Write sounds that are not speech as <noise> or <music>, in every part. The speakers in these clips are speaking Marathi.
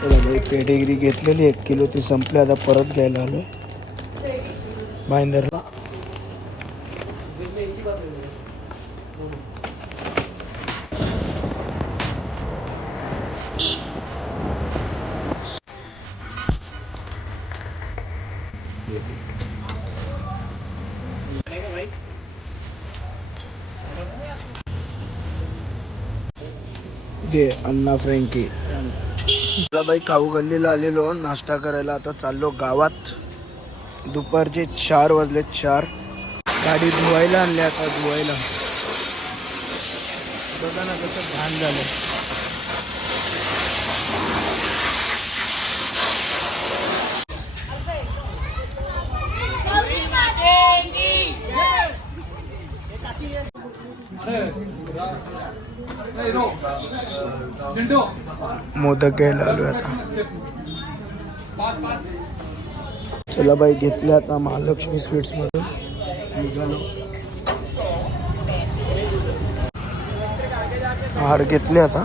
चला भाई पेडेगिरी घेतलेली एक किलो ती संपली आता परत घ्यायला आलो भाईंदरला दे अण्णा फ्रँकी चला बाई खाऊगल्लीला आलेलो नाश्ता करायला आता चाललो गावात. दुपारचे चार वाजले चार. गाडी धुवायला आणली आता धुवायला. बघा ना कसं घाण झालं Hey, माते मोदक घ्यायला आलो आता. चला बाई घेतले आता महालक्ष्मी स्वीट्स मधून. निघालो. हार घेतले आता.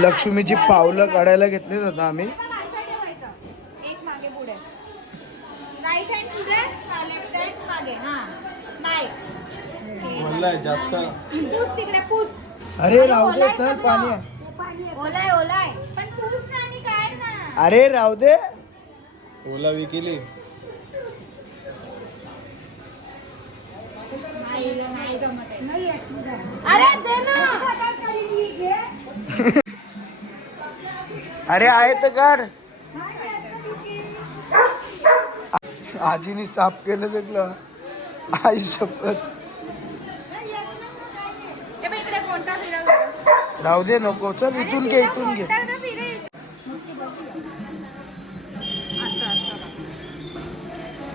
लक्ष्मीची पावलं काढायला घेतली आता आम्ही. पण असं ठेवायचं. एक मागे पुढे. राईट हँड तुझे लेफ्ट हँड मागे. हा. नाही म्हणलाय जास्त. पूस तिकडे पूस. अरे राहू दे चल पाणी आहे. ओलाय ओलाय. पण पूस ना आणि काढ ना. अरे राहू दे. ओला विकेली नाही नाही जमत आहे. अरे दे ना. अरे आहे तर काढ आजीने साफ केलं सगळं. आई शपथ. हे फिरव राहू दे नको. चल इथून घे इथून घे.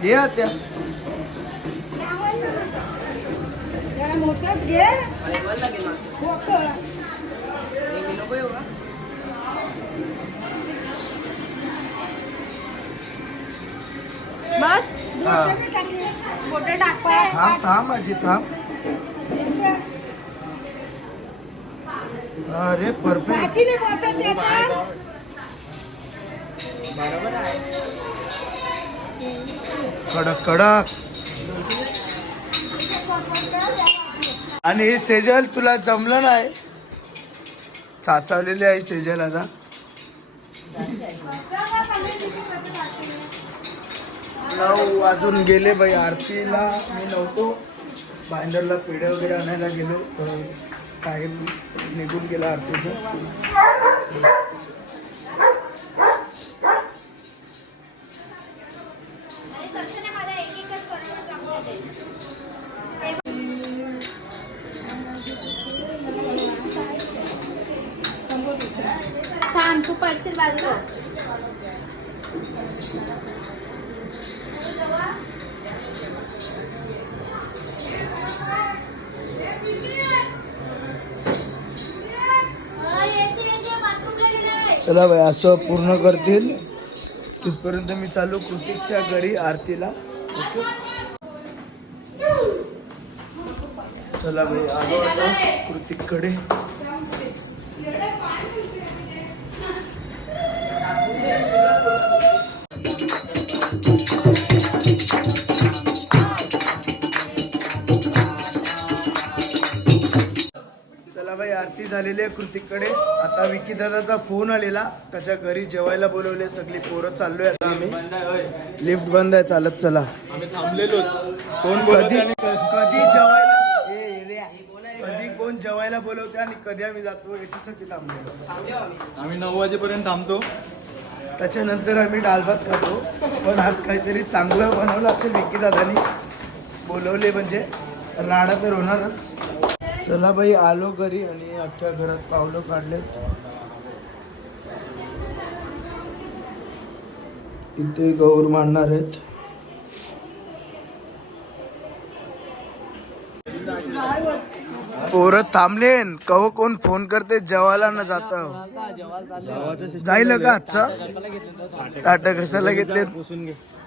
ये आत्या. बस हा. टाकताय थांब थांब आजी थांब. अरे परफेक्ट कडक कडक. आणि हे सेजल तुला जमलं नाही. चाचवलेली आहे सेजल आता. <laughs> नऊ वाजून गेले बाई आरतीला मी नव्हतो. बांदरला पेढे वगैरे आणायला गेलो तर साहेब निघून गेला आरतीचं. तू पडशील बाजूला? चला बाई असं पूर्ण करतील. तिथपर्यंत मी चालू कृतिकच्या घरी आरतीला. ओके? चला बाई आलो आता कृतिककडे. आरती झालेली आहे कृतिककडे आता विकी दादाचा फोन आलेला. त्याच्या घरी जेवायला बोलवले. सगळी पोरं चाललोय आता आम्ही. लिफ्ट बंद आहे. चालत चला. आम्ही थांबलेलोच. कोण कधी कधी जेवायला ए, रे. कधी कोण जेवायला बोलवते आणि कधी आम्ही जातो याच्यासाठी थांबलेलो. आम्ही नऊ वाजेपर्यंत थांबतो. त्याच्यानंतर आम्ही डाळ भात खातो. पण आज काहीतरी चांगलं बनवलं असेल विकी दादानी. बोलवले म्हणजे. राडा तर होणारच. चला बाई आलो घरी आणि अख्ख्या घरात पावलं काढलेत इथे गौर मांडणार आहेत. पोरं थांबलेन. कव कोण फोन करते? जेवायला न जात. जाईल का आजचा? ताट कशाला घेतले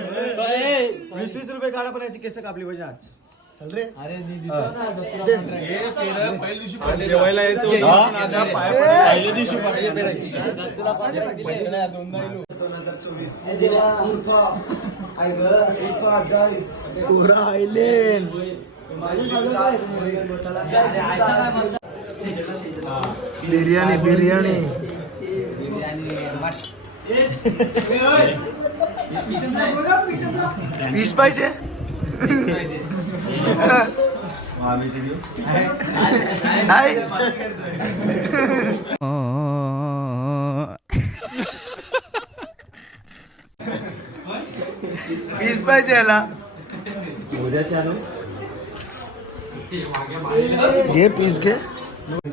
वीस वीस रुपये काढा पण याची केस कापली पाहिजे आज. चल रे. जेवायला यायचं. पहिल्या दिवशी बिर्याणी बिर्याणी. वीस पाहिजे. वीस पाहिजे याला. घे पीस घे.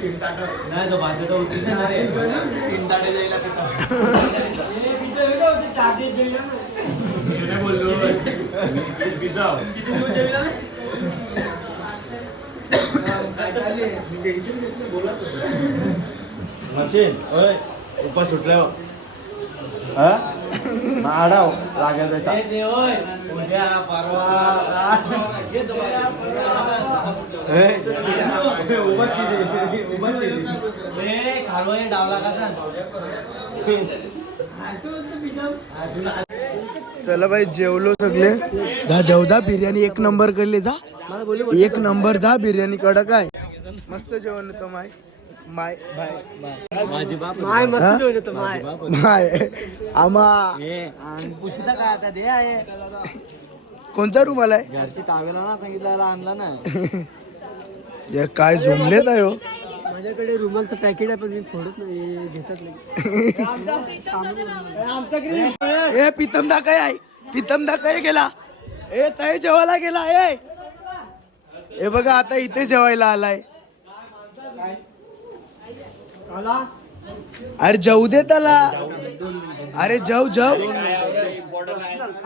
नाही तो बाजूला होती ना रे तीन ताटे जायला. <laughs> बोललो मशीन ओय उपास सुटल्यावर. हा? आडाव उद्या परवा. डावला का चला बाई जेवलो सगळे. जा जेव जा बिर्याणी एक नंबर करले जा. एक नंबर जा बिर्याणी कडक आहे. मस्त जेवण होतं माय. माय भाय माझी बाप माय. माय. आमा. पुशिता काय आता? दे आहे. कोणता रूम आलाय? घरची तावेला ना सांगितलं आणला ना. <laughs> काय झुमलेत आहे हो. माझ्याकडे रुमालचं पॅकेट आहे पण मी फोडत नाही घेतात नाही. ए पितमदा काय आहे? पितमदा काय गेला? ए तय जेवायला गेला ए. हे बघा आता इथे जेवायला आलाय. अरे जाऊ दे त्याला. अरे जाऊ जाऊ.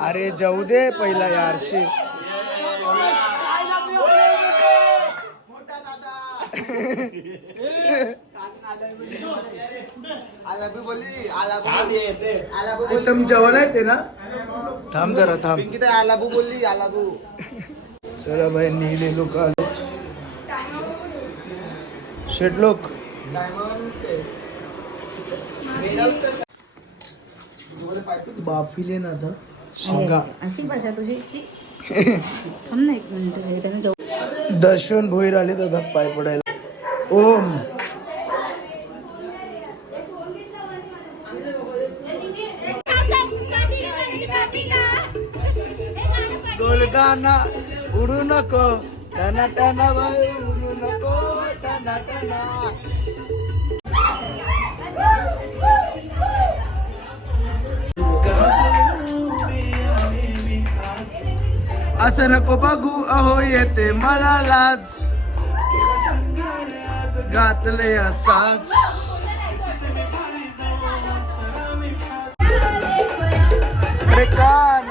अरे जाऊ दे पहिला यारशी प्रीतम जेवायला येते ना थांब जरा थांब. आलाबू बोलली आलाबू. चला भाई नीले लोक आले. शेट लोक. बाफिले ना आता. शिंगा अशी भाषा तुझी थांब ना एक मिनिट त्यानं जाऊ. दर्शन भोईर आले दादा पाय पडायला. ओम। गोलदाना उडू नको टना टना बाई उडू नको टना टना। असं नको बघू अहो येते मला लाज. घातले असाच. बेकार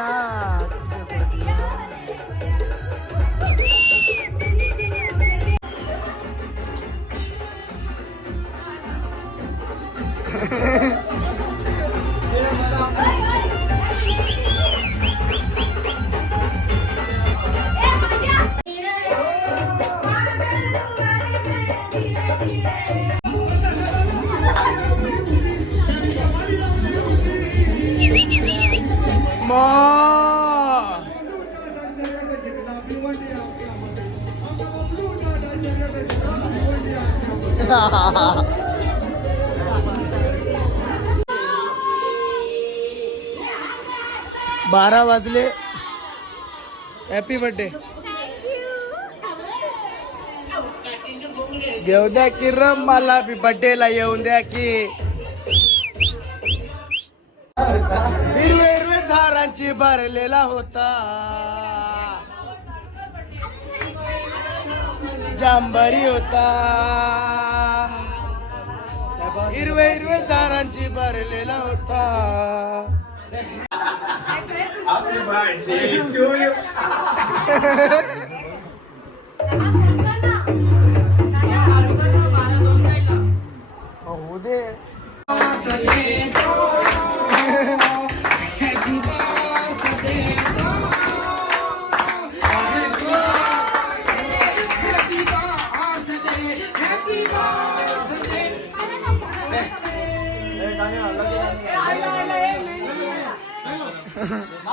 <laughs> बारा वाजले. हॅपी बर्थडे घेऊ द्या की रम मला. बर्थडे ला येऊन द्या की. हिरवे हिरवे झाडांची भरलेला होता. जांभरी होता हिरवे हिरवे झाडांची भरलेला होता होऊ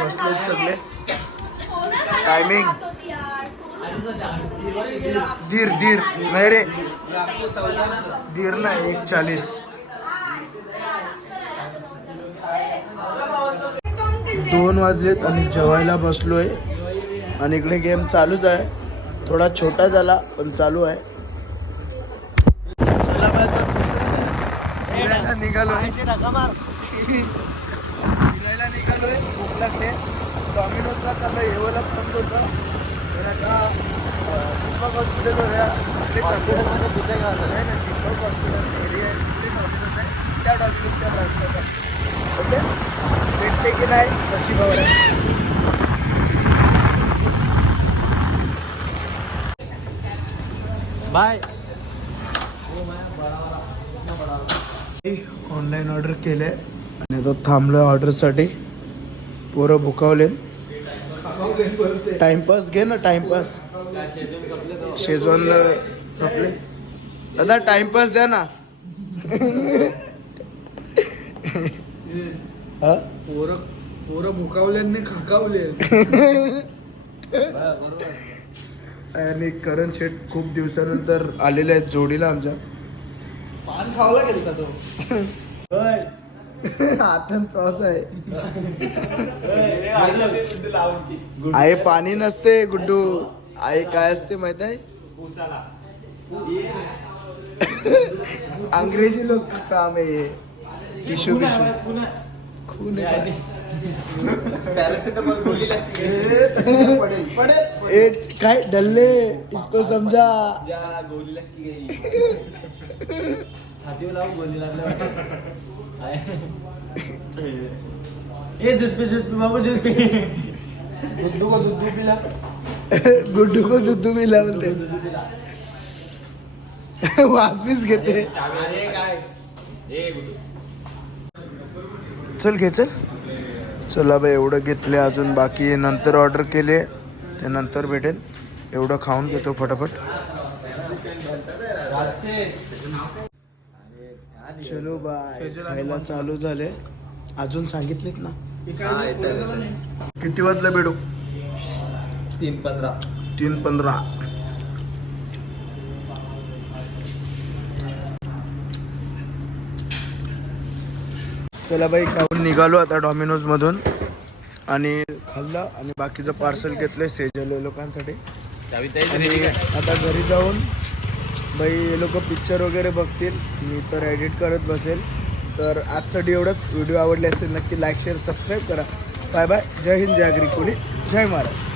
बसलेत सगळे. टायमिंग धीर धीर नाही रे. धीर ना एक चाळीस. दोन वाजलेत आणि जेवायला बसलोय. आणि इकडे गेम चालूच आहे. थोडा छोटा झाला पण चालू आहे. चला निघालो भूक लागले डॉमिनोजला चाललं येवायला बंद होतं. तर आता दीपक हॉस्पिटल इकडे चाललोय. नाही ना दीपक हॉस्पिटल एरिया आहे. तिकडे डॉमिनोज आहे त्या डॉमिनोजच्या ब्रांचला ओके? भेटते की नाही? कशी खबर आहे. बाय. ऑनलाईन ऑर्डर केलंय. आणि आता थांबलोय ऑर्डरसाठी पोरं भुकावले टाइमपास घे ना टाइमपास शेजवान कपले दादा टाइमपास द्या ना. <laughs> हा? पोरं पोरं भुकावल्यांनी खाकावले आणि करण शेठ खूप दिवसानंतर आलेले आहेत जोडीला आमच्या. पान खावला गेलता तो. हातन चॉस आहे आहे पाणी नसते गुड्डू। आहे काय असते माहीत आहे? अंग्रेजी लोक का काम आहे हे. टिश्यू बिश्यू खून आहे काय? ए, काय डल्ले इसको समझा. छातीवर लावून गोली लागल्या ए दूध पे दूध पे बाबू दूध पे दुद्धू को <laughs> पिला गुड्डू को मिला बोलते <laughs> घेते। अरे काय? ए गुड्डू. चल घे चल. चला बाई एवढं घेतले अजून बाकी. नंतर ऑर्डर केले ते नंतर भेटेल. एवढं खाऊन घेतो फटाफट. चलो बाय. खायला चालू झाले. अजून सांगितलेत ना? किती वाजलं बेडू? तीन पंधरा. तीन पंधरा. चला बाई खाऊन निघालो आता डॉमिनोज मधून. आणि खाल्लं आणि बाकीचं पार्सल घेतलंय सेजल लोकांसाठी. आणि आता घरी जाऊन बाई हे लोक पिक्चर वगैरे बघतील. मी तर एडिट करत बसेल. तर आजसाठी एवढंच. व्हिडिओ आवडले असेल नक्की लाईक शेअर सबस्क्राईब करा. बाय बाय जय हिंद जय अग्रिकुली जय महाराज.